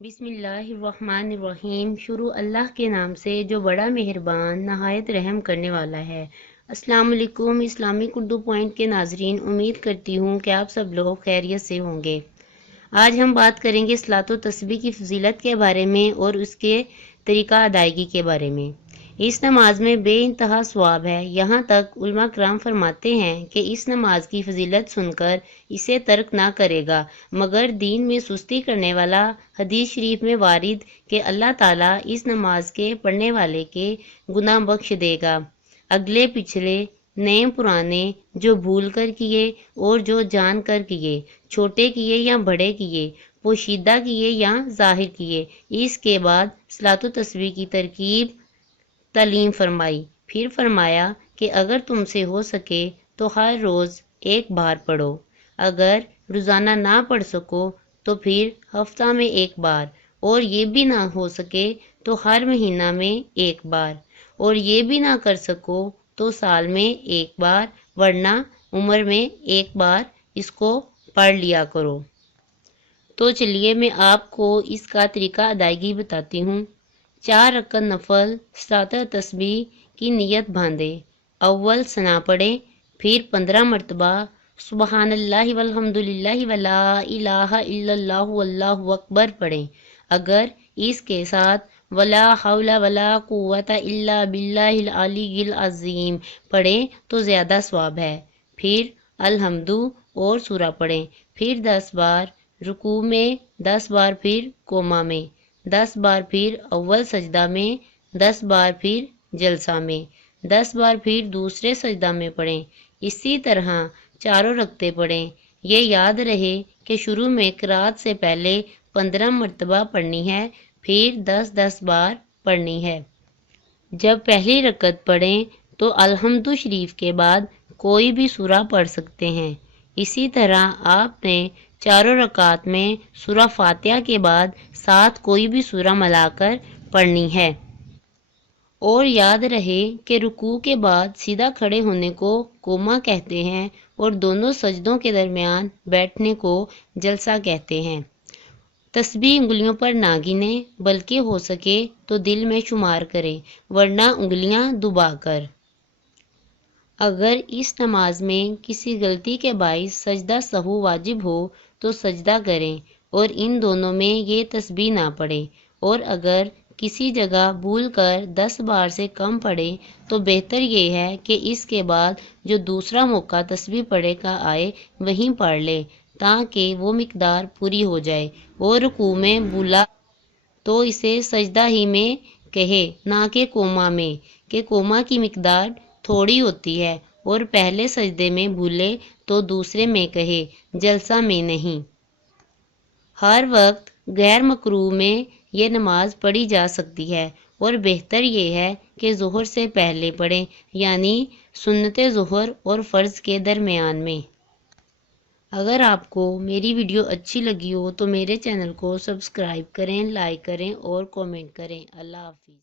बिस्मिल्लाहिर्रहमानिर्रहीम। शुरू अल्लाह के नाम से जो बड़ा मेहरबान नहायत रहम करने वाला है। अस्सलाम वालेकुम इस्लामिक उर्दू पॉइंट के नाजरीन, उम्मीद करती हूँ कि आप सब लोग खैरियत से होंगे। आज हम बात करेंगे सलात व तस्बीह की फजीलत के बारे में और उसके तरीका अदायगी के बारे में। इस नमाज में बेइंतहा सवाब है। यहाँ तक उलमा कराम फरमाते हैं कि इस नमाज की फजीलत सुनकर इसे तर्क ना करेगा मगर दीन में सुस्ती करने वाला। हदीस शरीफ में वारिद कि अल्लाह ताला इस नमाज के पढ़ने वाले के गुनाह बख्श देगा, अगले पिछले नए पुराने, जो भूल कर किए और जो जान कर किए, छोटे किए या बड़े किए, पोशीदा किए या जाहिर किए। इसके बाद सलातो तस्बीह की तरकीब तालीम फरमाई। फिर फरमाया कि अगर तुमसे हो सके तो हर रोज़ एक बार पढ़ो, अगर रोज़ाना ना पढ़ सको तो फिर हफ्ता में एक बार, और ये भी ना हो सके तो हर महीना में एक बार, और ये भी ना कर सको तो साल में एक बार, वरना उम्र में एक बार इसको पढ़ लिया करो। तो चलिए मैं आपको इसका तरीका अदायगी बताती हूँ। 4 रकअत नफल सलात तस्बीह की नियत बांधे। अव्वल सना पढ़े, फिर 15 मरतबा सुबहानल्लाहि वल्हम्दुलिल्लाहि वला इलाहा इल्लल्लाहु वल्लाहु अकबर पढ़ें। अगर इसके साथ वला हौला वला कुव्वता इल्ला बिल्लाहिल अलीयिल अज़ीम पढ़ें तो ज़्यादा सवाब है। फिर अलहम्दु और सूरा पढ़ें, फिर 10 बार रुकू में, 10 बार फिर कोमा में, 10 बार फिर अव्वल सजदा में, 10 बार फिर जलसा में, 10 बार फिर दूसरे सजदा में पढ़ें। इसी तरह चारों रकते पढ़ें। ये याद रहे कि शुरू में क़िराअत से पहले 15 मरतबा पढ़नी है, फिर 10-10 बार पढ़नी है। जब पहली रकत पढ़ें तो अलहम्दु शरीफ के बाद कोई भी सूरा पढ़ सकते हैं। इसी तरह आपने चारों रकात में सूरा फातिहा के बाद साथ कोई भी सूरा मिलाकर पढ़नी है। और याद रहे कि रुकू के बाद सीधा खड़े होने को कोमा कहते हैं और दोनों सजदों के दरमियान बैठने को जलसा कहते हैं। तस्बीह उंगलियों पर ना गिने, बल्कि हो सके तो दिल में शुमार करें, वरना उंगलियां दुबाकर। अगर इस नमाज में किसी गलती के बाइस सजदा सहू वाजिब हो तो सजदा करें और इन दोनों में ये तस्बीह ना पढ़ें। और अगर किसी जगह भूल कर 10 बार से कम पढ़े तो बेहतर ये है कि इसके बाद जो दूसरा मौका तस्बीह पढ़े का आए वहीं पढ़ ले, ताकि वो मिकदार पूरी हो जाए। और रुकू में भूला तो इसे सजदा ही में कहे, ना कि कोमा में, कि कोमा की मिकदार थोड़ी होती है, और पहले सजदे में भूले तो दूसरे में कहे, जलसा में नहीं। हर वक्त गैर मकरूह में ये नमाज पढ़ी जा सकती है, और बेहतर ये है कि ज़ोहर से पहले पढ़ें, यानी सुन्नते ज़ोहर और फ़र्ज़ के दरमियान में। अगर आपको मेरी वीडियो अच्छी लगी हो तो मेरे चैनल को सब्सक्राइब करें, लाइक करें और कमेंट करें। अल्लाह हाफ़िज़।